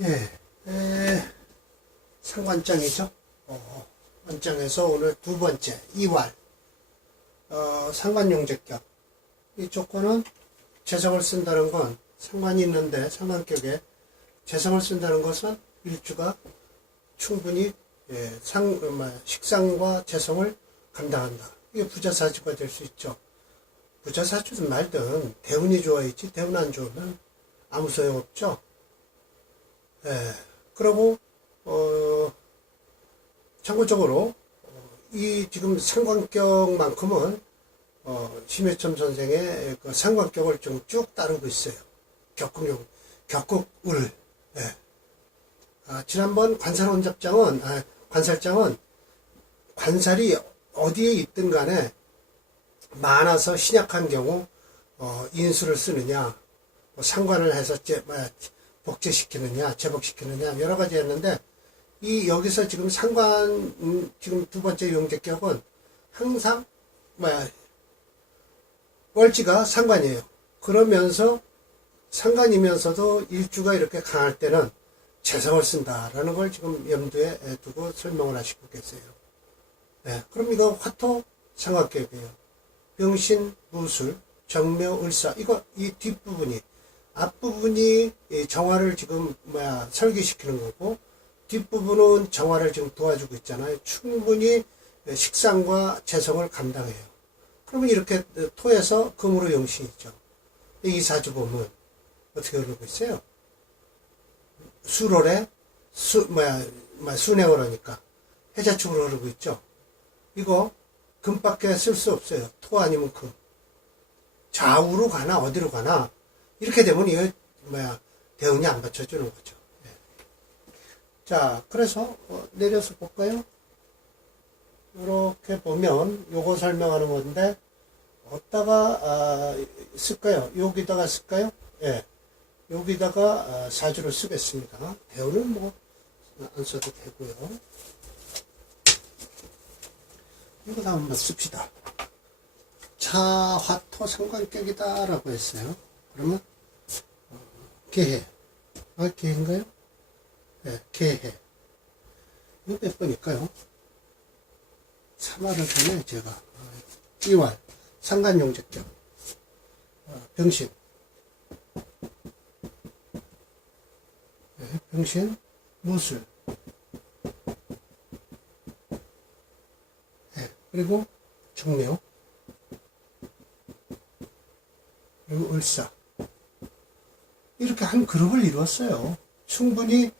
예, 에, 상관장이죠. 어, 관장에서 오늘 두 번째, 2월. 어, 상관용제격. 이 조건은 재성을 쓴다는 건 상관이 있는데, 상관격에 재성을 쓴다는 것은 일주가 충분히 예, 상, 어, 뭐, 식상과 재성을 감당한다. 이게 부자사주가 될 수 있죠. 부자사주든 말든 대운이 좋아야지 대운 안 좋으면 아무 소용 없죠. 예, 그리고, 어, 참고적으로, 어, 이 지금 상관격만큼은, 어, 심해첨 선생의 그 상관격을 좀 쭉 따르고 있어요. 격국용, 격국을, 예. 아, 지난번 관살원 잡장은, 아, 관살장은 관살이 어디에 있든 간에 많아서 신약한 경우, 어, 인수를 쓰느냐, 뭐 상관을 해서 제, 뭐야, 복제시키느냐, 제복시키느냐, 여러 가지 했는데, 이, 여기서 지금 상관, 음, 지금 두 번째 용제격은 항상, 뭐야, 월지가 상관이에요. 그러면서 상관이면서도 일주가 이렇게 강할 때는 재성을 쓴다라는 걸 지금 염두에 두고 설명을 하시고 계세요. 네, 그럼 이거 화토 삼각격이에요. 병신, 무술, 정묘, 을사. 이거 이 뒷부분이 앞부분이 이 정화를 지금 뭐야 설계시키는 거고 뒷부분은 정화를 지금 도와주고 있잖아요. 충분히 식상과 재성을 감당해요. 그러면 이렇게 토에서 금으로 용신이죠. 이 사주 보면 어떻게 흐르고 있어요? 수월에 수 뭐야 뭐야, 순행을 하니까 해자축으로 흐르고 있죠. 이거 금밖에 쓸 수 없어요. 토 아니면 금. 좌우로 가나 어디로 가나 이렇게 되면 이거 뭐야 대운이 안 받쳐주는 거죠. 예. 자, 그래서 어, 내려서 볼까요? 이렇게 보면 요거 설명하는 건데 어디다가 아, 쓸까요? 여기다가 쓸까요? 예. 여기다가 아, 사주를 쓰겠습니다. 대운은 뭐안 써도 되고요. 이거 다 한번 씁시다. 차화토 상관격이다라고 했어요. 그러면 어, 개해. 아, 개해인가요? 네, 개해. 이거 몇 번일까요? 참화를 전에 제가 어, 이월 상관용적격 어, 병신 네, 병신 무술 네, 그리고 정묘 그리고 을사 이렇게 한 그룹을 이루었어요. 충분히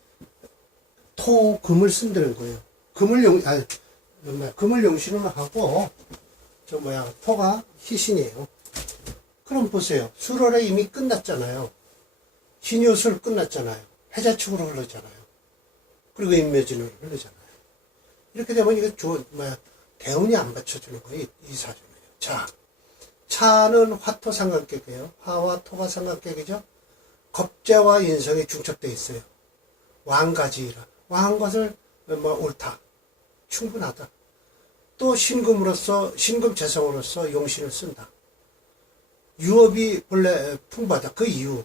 토, 금을 쓴다는 거예요. 금을 용, 뭐야, 금을 용신을 하고, 저 뭐야, 토가 희신이에요. 그럼 보세요. 수월에 이미 끝났잖아요. 신유술 끝났잖아요. 해자축으로 흐르잖아요. 그리고 인묘진으로 흐르잖아요. 이렇게 되면 이거 조, 뭐야, 대운이 안 받쳐주는 거예요. 이, 이 사주는요. 자, 차는 화토 삼각격이에요. 화와 토가 삼각격이죠. 겁재와 인성이 중첩되어 있어요. 왕가지이라. 왕한 것을 뭐 옳다. 충분하다. 또 신금으로서 신금 재성으로서 용신을 쓴다. 유업이 본래 풍부하다. 그 이유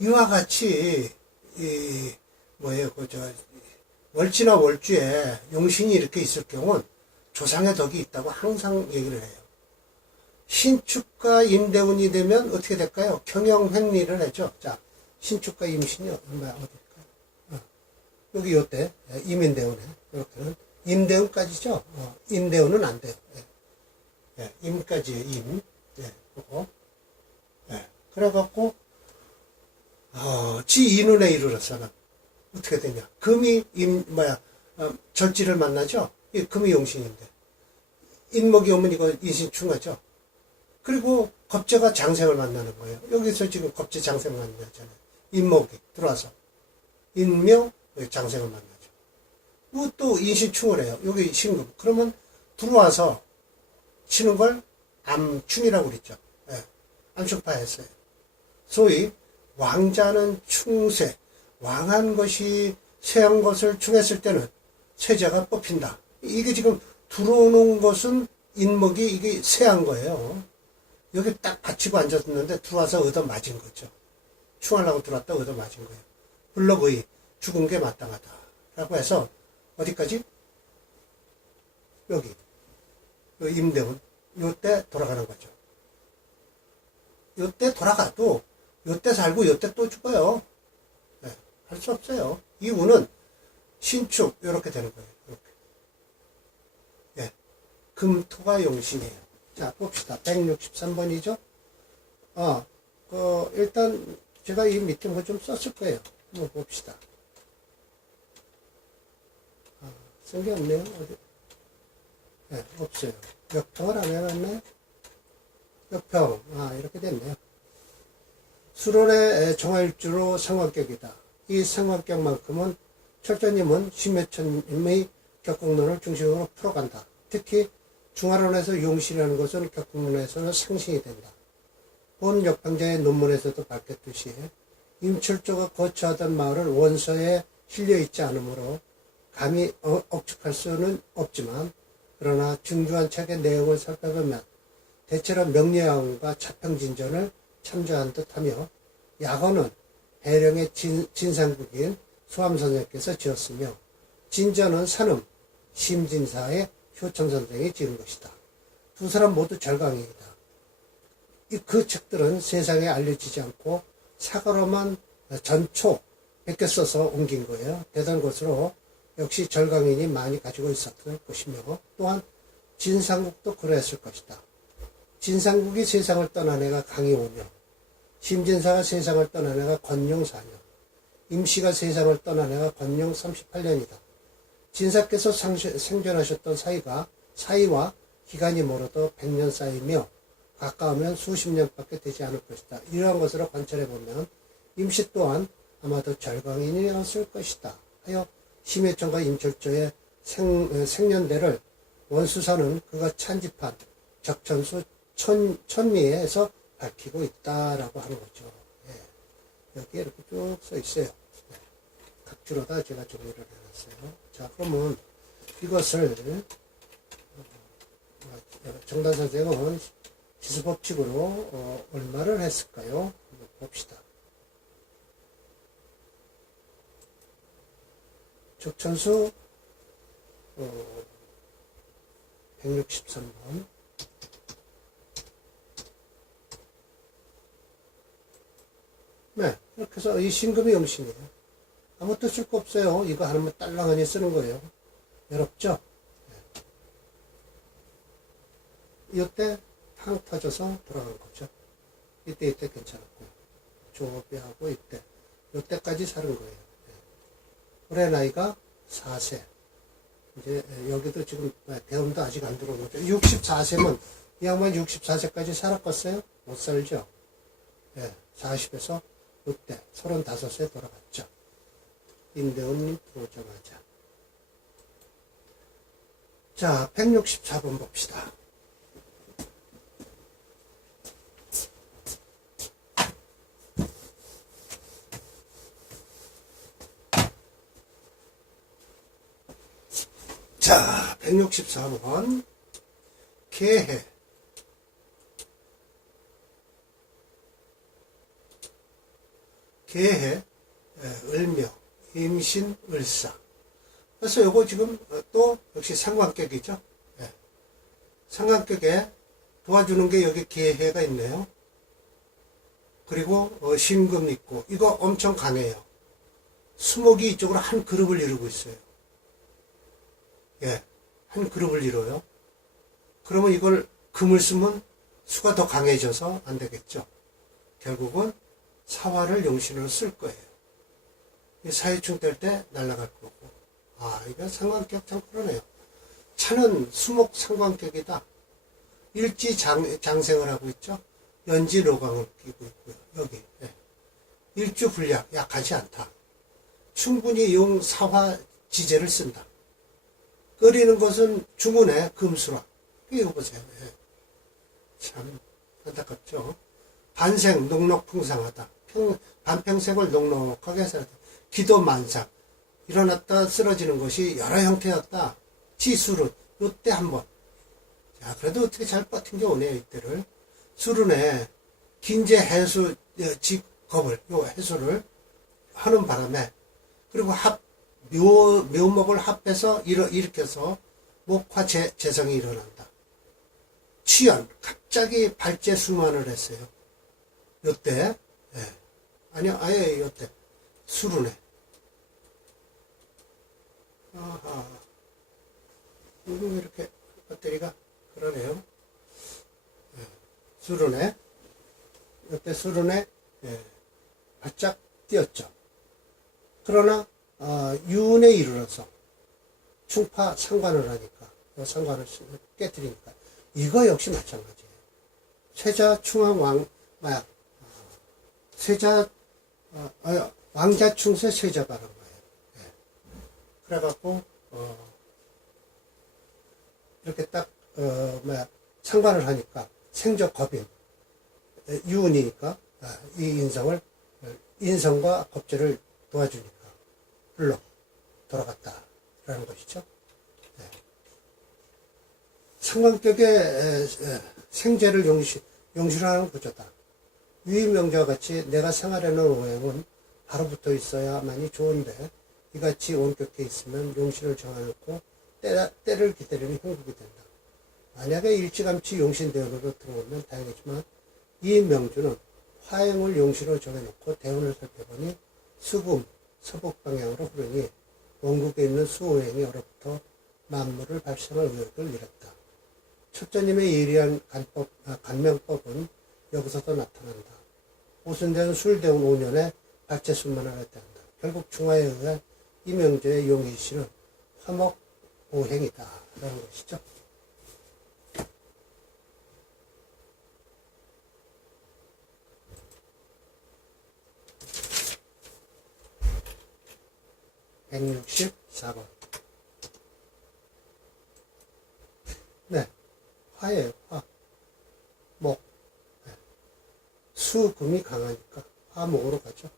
이와 같이 이 뭐예요 그저 월지나 월주에 용신이 이렇게 있을 경우는 조상의 덕이 있다고 항상 얘기를 해요. 신축과 임대운이 되면 어떻게 될까요? 경영횡리를 해죠. 자, 신축과 임신이 얼마 어딜까요? 어. 여기 요때 임인대운에 이렇게는 임대운까지죠. 어, 임대운은 안 돼요. 예. 예, 임까지의 임. 예, 그거. 예. 그래갖고 어, 지 이눈에 이르렀어는 어떻게 되냐? 금이 임 뭐야 어, 절지를 만나죠. 이 금이 용신인데 인목이 오면 이거 인신충하죠. 그리고 겁재가 장생을 만나는 거예요. 여기서 지금 겁재 장생 만나잖아요. 인목이 들어와서 인묘 장생을 만나죠. 뭐또 인신충을 해요. 여기 신금. 그러면 들어와서 치는 걸 암충이라고 그랬죠. 예. 암충파 했어요. 소위 왕자는 충세, 왕한 것이 세한 것을 충했을 때는 세자가 뽑힌다. 이게 지금 들어오는 것은 인목이 이게 세한 거예요. 여기 딱 받치고 앉았는데 들어와서 얻어 맞은 거죠. 충하려고 들어왔다 얻어 맞은 거예요. 블럭의 죽은 게 마땅하다. 라고 해서 어디까지? 여기. 요 임대원. 요때 돌아가는 거죠. 요때 돌아가도 요때 살고 요때 또 죽어요. 네, 할수 없어요. 이유는 신축 이렇게 되는 거예요. 이렇게. 예. 금토가 용신이에요. 자, 봅시다. 163번이죠? 아, 그, 일단, 제가 이 밑에 뭐 좀 썼을 거예요. 한번 봅시다. 아, 쓴 게 없네요. 어디? 네, 없어요. 역평을 안 해놨네? 역평. 아, 이렇게 됐네요. 수론의 정화일주로 상관격이다. 이 상관격만큼은 철저님은 심해천님의 격국론을 중심으로 풀어간다. 특히 중화론에서 용신이라는 것은 격국론에서는 상신이 된다. 본 역방자의 논문에서도 밝혔듯이 임철조가 거처하던 마을을 원서에 실려 있지 않으므로 감히 어- 억측할 수는 없지만 그러나 중요한 책의 내용을 살펴보면 대체로 명리학원과 자평진전을 참조한 듯하며 약어는 해령의 진, 진상국인 수암선생께서 지었으며 진전은 산음 심진사의 효청선생이 지은 것이다. 두 사람 모두 절강이다. 이그 책들은 세상에 알려지지 않고 사과로만 전초 베껴 써서 옮긴 거예요. 대단한 것으로 역시 절강인이 많이 가지고 있었을 것이며 또한 진상국도 그랬을 것이다. 진상국이 세상을 떠난 애가 강이오며 심진사가 세상을 떠난 애가 건용 4년 임씨가 세상을 떠난 애가 건용 38년이다. 진사께서 생존하셨던 사이가 사이와 기간이 멀어도 100년 사이며 가까우면 수십 년밖에 되지 않을 것이다. 이러한 것으로 관찰해 보면 임씨 또한 아마도 절강인이었을 것이다. 하여 심해천과 임철조의 생, 생년대를 원수사는 그가 찬집한 적천수 천, 천미에서 밝히고 있다라고 하는 거죠. 예. 여기에 이렇게 쭉 써 있어요. 네. 각주로 다 제가 정리를 해놨어요. 자, 그러면 이것을 어, 정단 선생은 지수법칙으로 어, 얼마를 했을까요? 한번 봅시다. 적천수 어, 163번 네, 이렇게 해서 이 신금이 영신이에요. 아무 뜻일 거 없어요. 이거 하나만 딸랑하니 쓰는 거예요. 외롭죠? 네. 이때 탕 터져서 돌아간 거죠. 이때 이때 괜찮았고 조비하고 이때 이때까지 사는 거예요. 네. 올해 나이가 4세. 이제 여기도 지금 배움도 아직 안 들어온 거죠. 64세면 이 양반 64세까지 살았겠어요? 못 살죠. 예, 40에서 이때 35세 돌아갔죠. 임대원님 들어오자마자. 자, 164번 봅시다. 자, 164번. 개해. 개해, 에, 을묘, 임신, 을사. 그래서 요거 지금 어, 또 역시 상관격이죠. 예. 상관격에 도와주는 게 여기 개해가 있네요. 그리고 어, 신금 있고 이거 엄청 강해요. 수목이 이쪽으로 한 그룹을 이루고 있어요. 예, 한 그룹을 이뤄요. 그러면 이걸 금을 쓰면 수가 더 강해져서 안 되겠죠. 결국은 사화를 용신으로 쓸 거예요. 이 사회충 뗄때 날아갈 거고. 아, 이거 상관격 참 그러네요. 차는 수목 상관격이다. 일지 장, 장생을 하고 있죠. 연지 로강을 끼고 있고요. 여기. 예. 일주 불약, 약하지 않다. 충분히 용 사화 지제를 쓴다. 끓이는 것은 중운의 금수라. 이거 보세요. 예. 참 안타깝죠. 반생 녹록풍상하다. 평, 반평생을 녹록하게 살았다. 기도 만삭. 일어났다 쓰러지는 것이 여러 형태였다. 지수릇. 요때 한 번. 자, 그래도 어떻게 잘 버틴 게 오네요, 이때를. 수run에 긴제 해수 어, 직업을, 요 해수를 하는 바람에 그리고 합, 묘, 묘목을 합해서 일어, 일으켜서 목화 재, 재성이 일어난다. 취연, 갑자기 발제 수만을 했어요. 요때, 예. 아니요, 아예 요때. 수루네. 아하. 이거 왜 이렇게 배터리가 그러네요. 예. 수루네. 요때 수루네, 예. 바짝 뛰었죠. 그러나, 어, 유운에 이르러서 충파 상관을 하니까, 그 상관을 깨뜨리니까, 이거 역시 마찬가지예요. 세자 충왕 왕, 아, 어, 세자, 어, 아, 왕자 충세 세자가 라는 거예요. 예. 그래갖고, 어, 이렇게 딱, 어, 뭐야, 상관을 하니까 생적 겁인, 에, 유운이니까, 아, 이 인성을, 어, 인성과 겁제를 도와주니까, 불러 돌아갔다라는 것이죠. 네. 상관격의 생제를 용시, 용실하는 구조다. 유의명자와 같이 내가 생활해놓은 오행은 바로 붙어 있어야만이 좋은데 이같이 원격해 있으면 용신을 정해놓고 때, 때를 기다리는 형국이 된다. 만약에 일찌감치 용신대원으로 들어오면 다행이지만 이 명주는 화행을 용신으로 정해놓고 대운을 살펴보니 수금, 서북 방향으로 흐르니 원국에 있는 수호행이 얼어붙어 만물을 발생할 의욕을 잃었다. 첫째님의 예리한 간법, 아, 간명법은 여기서도 나타난다. 오순대는 술대운 5년에 발제순만을 했다 한다. 결국 중화에 의한 이명조의 용희씨는 화목 오행이다. 라는 것이죠. (164번) 네 화예요 화 목. 네. 수 금이 강하니까 화 목으로 가죠.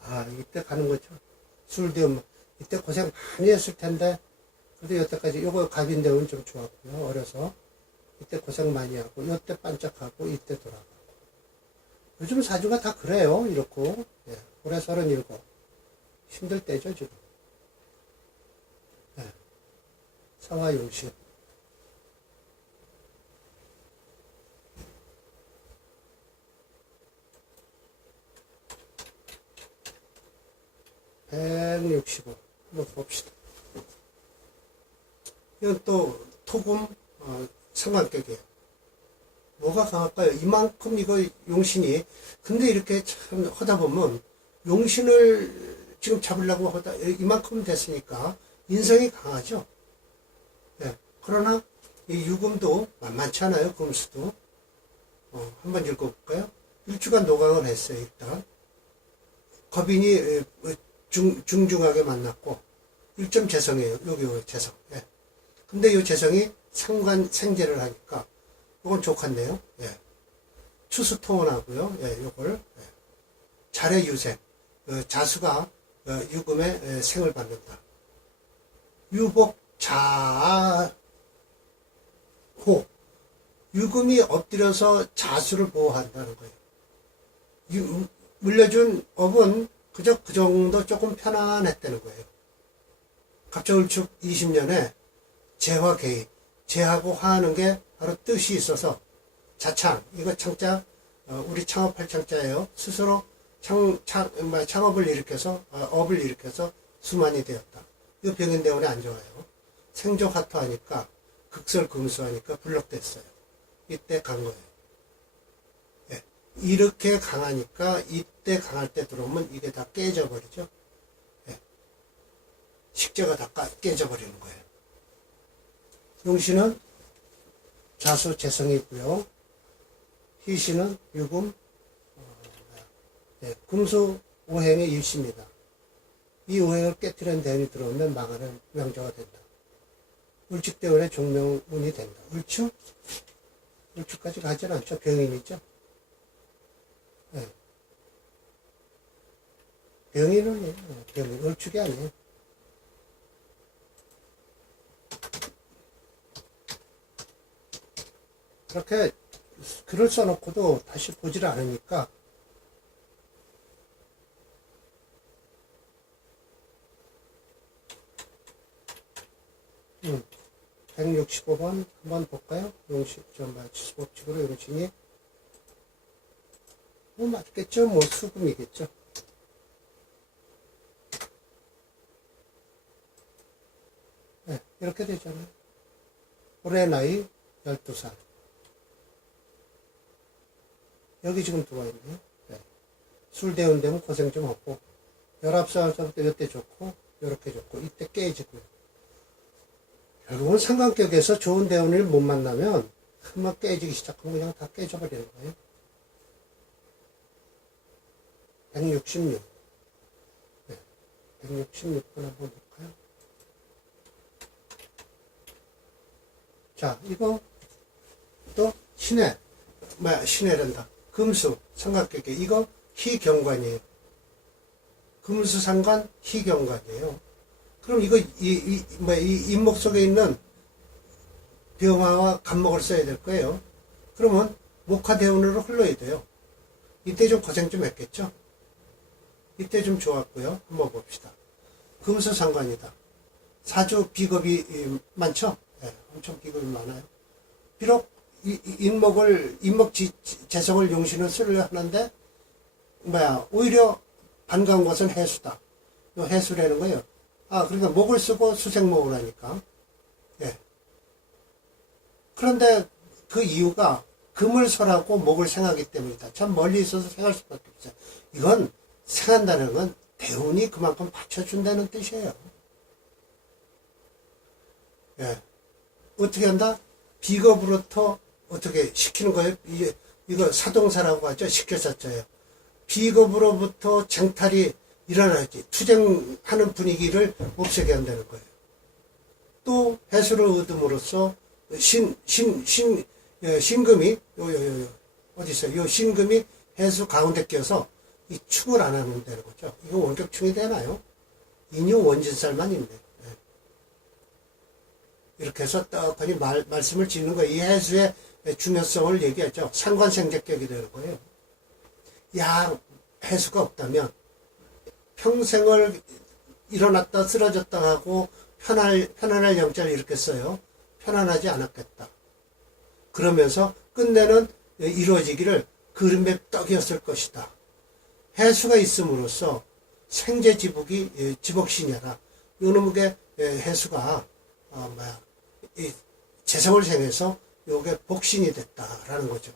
아, 이때 가는 거죠. 술대음, 이때 고생 많이 했을 텐데, 그래도 여태까지, 요거 갑인대운 좀 좋았고요. 어려서. 이때 고생 많이 하고, 요때 반짝하고, 이때 돌아가고. 요즘 사주가 다 그래요. 이렇고. 예. 올해 서른일곱. 힘들 때죠, 지금. 예. 사화용신. (165) 한번 봅시다 이건 또 토금 어, 상관격이에요 뭐가 강할까요 이만큼 이거 용신이 근데 이렇게 참 하다 보면 용신을 지금 잡으려고 하다 이만큼 됐으니까 인성이 강하죠 예. 그러나 이 유금도 만만치 않아요 금수도 어, 한번 읽어볼까요 일주간 노강을 했어요 일단 겁인이 에, 중, 중중하게 만났고 1점 재성이에요. 여기 요 재성. 예. 근데 이 재성이 상관 생제를 하니까 이건 좋겠네요. 예. 추수통원하고요. 예, 요걸 예. 자례 유생. 어, 자수가 어, 유금의 예, 생을 받는다. 유복 자호. 유금이 엎드려서 자수를 보호한다는 거예요. 유, 물려준 업은 그저 그 정도 조금 편안했다는 거예요. 갑자울축 20년에 재화 개입, 재하고 화하는 게 바로 뜻이 있어서 자창, 이거 창자, 어, 우리 창업할 창자예요. 스스로 창, 창, 뭐, 창업을 일으켜서, 어, 업을 일으켜서 수만이 되었다. 이거 병인대원에 안 좋아요. 생조하토 하니까, 극설금수 하니까 불럭됐어요. 이때 간 거예요. 이렇게 강하니까 이때 강할 때 들어오면 이게 다 깨져버리죠. 예. 식재가 다 깨져버리는 거예요. 용신은 자수 재성이 있고요. 희신은 유금, 어, 네, 금수 오행의 일시입니다. 이 오행을 깨뜨리는 대운이 들어오면 망하는 명조가 된다. 울축대운의 종명운이 된다. 울축? 울축까지 가진 않죠. 병인이죠. 네. 병인은 병인, 얼축이 아니에요. 그렇게 글을 써놓고도 다시 보질 않으니까 음, 165번 한번 볼까요? 용신, 좀, 뭐, 법칙으로 용신이. 뭐, 맞겠죠? 뭐, 수금이겠죠? 네, 이렇게 되잖아요. 올해 나이 12살. 여기 지금 들어와 있네요. 네. 술 대운 되면 고생 좀 없고, 19살부터 이때 좋고, 이렇게 좋고, 이때 깨지고요. 결국은 상관격에서 좋은 대운을 못 만나면, 한번 깨지기 시작하면 그냥 다 깨져버리는 거예요. 166. 네. 166번 한번 볼까요? 자, 이거 또 신해, 뭐야, 신해란다. 금수, 삼각격계. 이거 희경관이에요. 금수 상관 희경관이에요. 그럼 이거 이, 이, 뭐, 이 인목 속에 있는 병화와 간목을 써야 될 거예요. 그러면 목화대운으로 흘러야 돼요. 이때 좀 고생 좀 했겠죠? 이때 좀 좋았고요. 한번 봅시다. 금수 상관이다. 사주 비겁이 이, 많죠? 네, 엄청 비겁이 많아요. 비록 이, 이 인목을 인목 지, 지- 재성을 용신을 쓰려 하는데 뭐야 오히려 반가운 것은 해수다. 요 해수라는 거예요. 아 그러니까 목을 쓰고 수생목을 하니까. 예. 그런데 그 이유가 금을 설하고 목을 생하기 때문이다. 참 멀리 있어서 생할 수밖에 없어요. 이건 생한다는 건 대운이 그만큼 받쳐준다는 뜻이에요. 예. 어떻게 한다? 비겁으로부터 어떻게 시키는 거예요? 이게, 이거 사동사라고 하죠? 시켜졌죠요. 비겁으로부터 쟁탈이 일어나야지. 투쟁하는 분위기를 없애게 한다는 거예요. 또 해수를 얻음으로써 신, 신, 신, 예, 신금이, 요, 요, 요, 요, 어디 있어요? 요 신금이 해수 가운데 껴서 이 충을 안 하는 다는 거죠. 이거 원격충이 되나요? 인유 원진살만 있네. 예. 이렇게 해서 떡하니 말, 말씀을 짓는 거예요. 이 해수의 중요성을 얘기하죠. 상관생제격이 되는 거예요. 야, 해수가 없다면 평생을 일어났다 쓰러졌다 하고 편할, 편안할 영자를 이렇게 써요. 편안하지 않았겠다. 그러면서 끝내는 이루어지기를 그림의 떡이었을 것이다. 해수가 있음으로써 생제 지복이 예, 지복신이라 요놈의 예, 해수가 어, 뭐야 이 재성을 생해서 요게 복신이 됐다라는 거죠.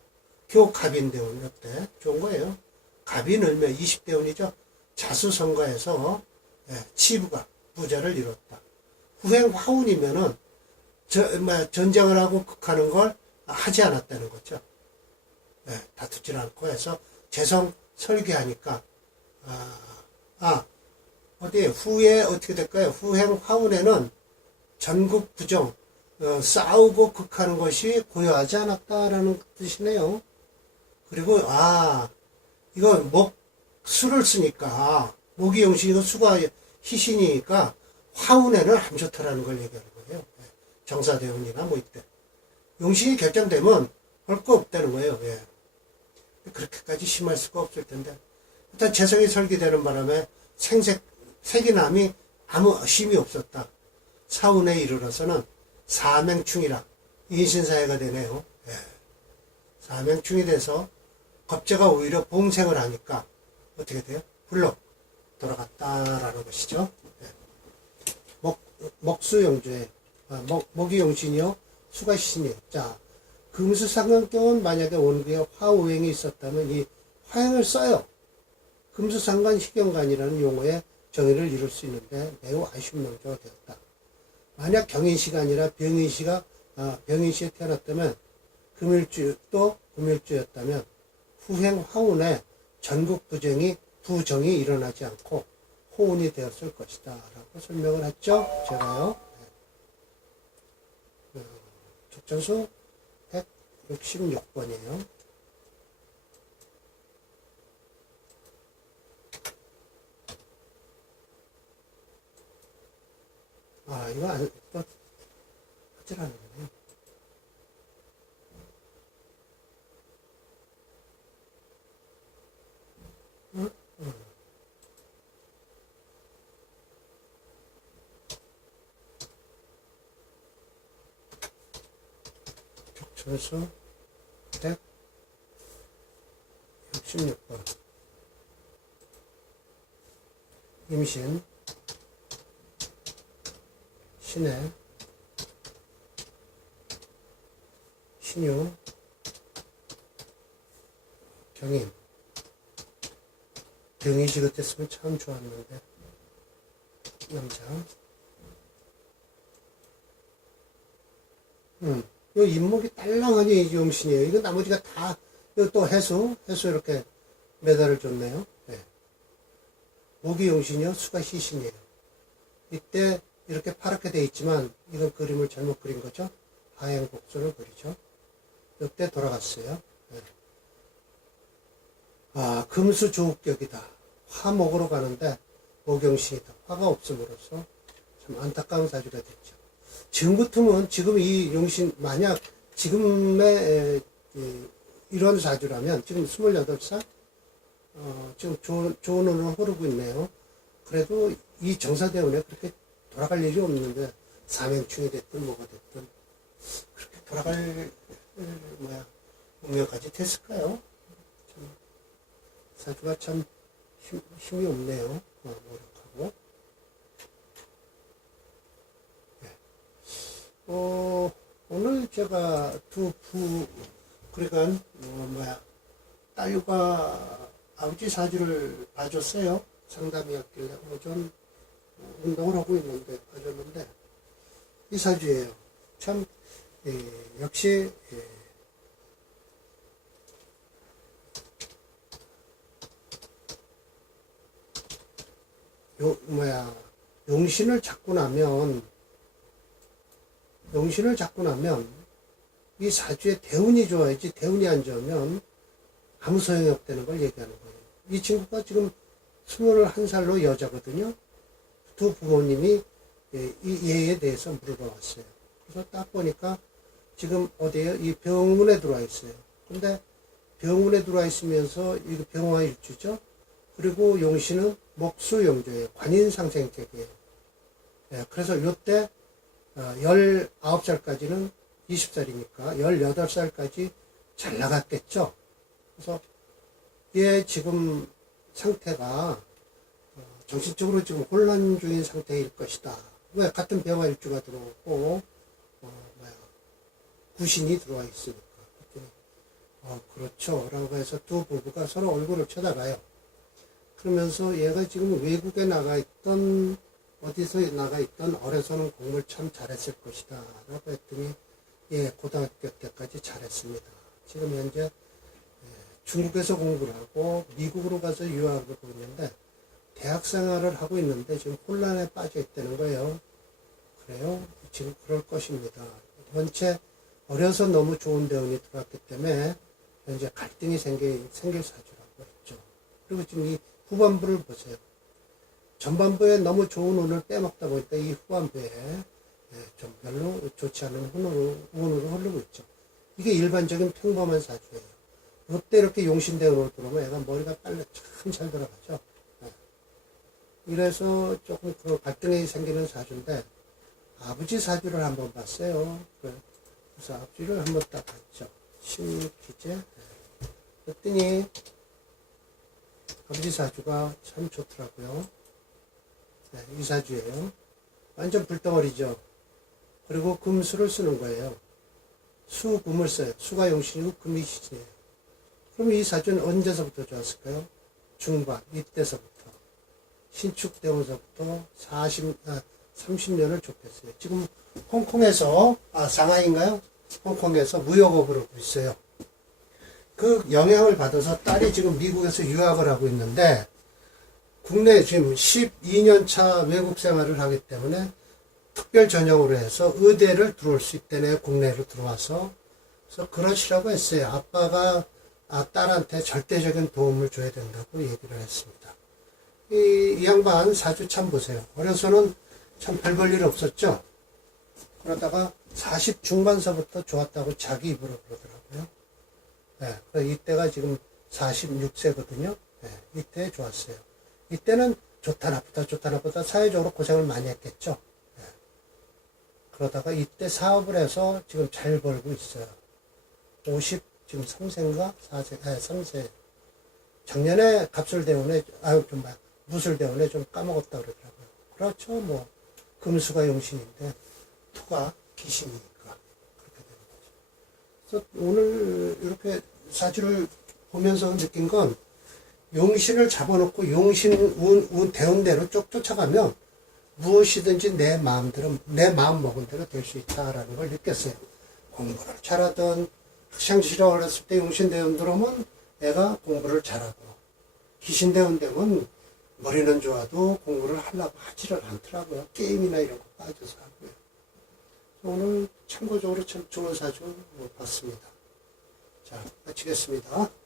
교 갑인대운 어때? 좋은 거예요. 갑이 늘면 20대운이죠. 자수성가에서 예, 치부가 부자를 이뤘다. 후행 화운이면은 저, 뭐, 전쟁을 하고 극하는 걸 하지 않았다는 거죠. 예, 다투질 않고 해서 재성 설계하니까 아, 아 어디 후에 어떻게 될까요? 후행 화운에는 전국 부정 어, 싸우고 극하는 것이 고요하지 않았다라는 뜻이네요. 그리고 아 이거 목 수를 쓰니까 용신이고 수가 희신이니까 화운에는 안 좋다라는 걸 얘기하는 거예요. 예. 정사대운이나 뭐 이때 용신이 결정되면 할 거 없다는 거예요. 예. 그렇게까지 심할 수가 없을 텐데 일단 재성이 설계되는 바람에 생색 색이남이 아무 힘이 없었다. 사운에 이르러서는 사맹충이라 인신사회가 되네요. 예. 사맹충이 돼서 겁재가 오히려 봉생을 하니까 어떻게 돼요? 불로 돌아갔다라는 것이죠. 예. 목, 목수용주에 목, 목이 용신이요 수가 신이요. 자 금수상관경은 만약에 원국에 화우행이 있었다면 이 화행을 써요. 금수상관 희경관이라는 용어의 정의를 이룰 수 있는데 매우 아쉬운 명조가 되었다. 만약 경인시가 아니라 병인시가 아, 병인시에 태어났다면 금일주 또 금일주였다면 후행 화운에 전국 부정이 부정이 일어나지 않고 호운이 되었을 것이다 라고 설명을 했죠. 제가요. 적전수 166번이에요. 아 이거 안 이거 하질 않았네요 순수 166번. 임신 신해 신유 경임 병이 지긋했으면 참 좋았는데 남자 음, 요 인목이 딸랑하니 이 용신이에요. 이거 나머지가 다, 또 해수, 해수 이렇게 메달을 줬네요. 네. 목이 용신이요, 수가 희신이에요. 이때 이렇게 파랗게 돼 있지만, 이건 그림을 잘못 그린 거죠. 하행복선을 그리죠. 이때 돌아갔어요. 네. 아, 금수 조국격이다. 화목으로 가는데, 목용신이 다. 화가 없음으로써 참 안타까운 사주가 됐죠. 지금 같으면 지금 이 용신 만약 지금의 이런 사주라면 지금 28살 어, 지금 좋은, 좋은 운으로 흐르고 있네요. 그래도 이 정사대운에 그렇게 돌아갈 일이 없는데 사명충이 됐든 뭐가 됐든 그렇게 돌아갈 에, 뭐야 운명까지 됐을까요? 참, 사주가 참 힘, 힘이 없네요. 어, 노력하고. 어, 오늘 제가 두 부, 그러니까, 어, 뭐야, 딸과 아버지 사주를 봐줬어요. 상담이었길래 오전 어, 운동을 하고 있는데, 봐줬는데, 이 사주예요. 참, 예, 역시, 예, 요, 뭐야, 용신을 잡고 나면, 용신을 잡고 나면 이 사주에 대운이 좋아야지 대운이 안 좋으면 아무 소용이 없다는 걸 얘기하는 거예요. 이 친구가 지금 21살로 여자거든요. 두 부모님이 예, 이 얘에 대해서 물어봤어요. 그래서 딱 보니까 지금 어디에 이 병원에 들어와 있어요. 근데 병원에 들어와 있으면서 이거 병화 일주죠. 그리고 용신은 목수용조예요. 관인상생격이에요. 예, 그래서 요때 어, 19살까지는 20살이니까 18살까지 잘 나갔겠죠. 그래서 얘 지금 상태가 어, 정신적으로 지금 혼란 중인 상태일 것이다. 왜 같은 병화 일주가 들어오고 어, 뭐야 구신이 들어와 있으니까. 그랬더니 어, 그렇죠. 라고 해서 두 부부가 서로 얼굴을 쳐다봐요. 그러면서 얘가 지금 외국에 나가 있던 어디서 나가 있던 어려서는 공부를 참 잘했을 것이다. 라고 했더니, 예, 고등학교 때까지 잘했습니다. 지금 현재, 예, 중국에서 공부를 하고, 미국으로 가서 유학을 하고 있는데, 대학 생활을 하고 있는데, 지금 혼란에 빠져 있다는 거예요. 그래요? 지금 그럴 것입니다. 전체, 어려서 너무 좋은 대운이 들어왔기 때문에, 현재 갈등이 생길, 생길 사주라고 했죠. 그리고 지금 이 후반부를 보세요. 전반부에 너무 좋은 운을 빼먹다 보니까 이 후반부에 예, 좀 별로 좋지 않은 운으로, 운으로 흐르고 있죠. 이게 일반적인 평범한 사주예요. 이때 이렇게 용신대운으로 들어오면 애가 머리가 빨리 참잘 들어가죠. 예. 이래서 조금 그 갈등이 생기는 사주인데 아버지 사주를 한번 봤어요. 그래서 아버지를 한번 딱 봤죠. 신기제. 예. 그랬더니 아버지 사주가 참 좋더라고요. 네, 이사주예요. 완전 불덩어리죠. 그리고 금수를 쓰는 거예요. 수금을 써요. 수가 용신이고 금이 신이에요. 그럼 이 사주는 언제서부터 좋았을까요? 중반, 이때서부터. 신축되면서부터 40, 아, 30년을 좁혔어요. 지금 홍콩에서, 아, 상하이인가요? 홍콩에서 무역업을 하고 있어요. 그 영향을 받아서 딸이 지금 미국에서 유학을 하고 있는데, 국내 지금 12년 차 외국 생활을 하기 때문에 특별 전형으로 해서 의대를 들어올 수 있다네 국내로 들어와서 그래서 그러시라고 했어요. 아빠가 아, 딸한테 절대적인 도움을 줘야 된다고 얘기를 했습니다. 이, 이 양반 사주 참 보세요. 어려서는 참 별 볼 일 없었죠. 그러다가 40 중반서부터 좋았다고 자기 입으로 그러더라고요. 네, 이때가 지금 46세거든요. 네, 이때 좋았어요. 이때는 좋다 나쁘다 좋다 나쁘다 사회적으로 고생을 많이 했겠죠. 예. 그러다가 이때 사업을 해서 지금 잘 벌고 있어요. 50, 지금 3세인가? 4세, 아, 3세. 작년에 갑술대원에, 아유, 좀, 막 무술대원에 좀 까먹었다 그러더라고요. 그렇죠, 뭐. 금수가 용신인데, 토가 귀신이니까. 그렇게 되는 거죠. 그래서 오늘 이렇게 사주를 보면서 느낀 건, 용신을 잡아놓고 용신 운, 운 대운대로 쭉 쫓아가면 무엇이든지 내 마음대로, 내 마음 먹은 대로 될 수 있다라는 걸 느꼈어요. 공부를 잘하던 학창시절 어렸을 때 용신대원 들어오면 애가 공부를 잘하고 귀신대원 되면 머리는 좋아도 공부를 하려고 하지를 않더라고요. 게임이나 이런 거 빠져서 하고요. 오늘 참고적으로 참 좋은 사주 봤습니다. 자, 마치겠습니다.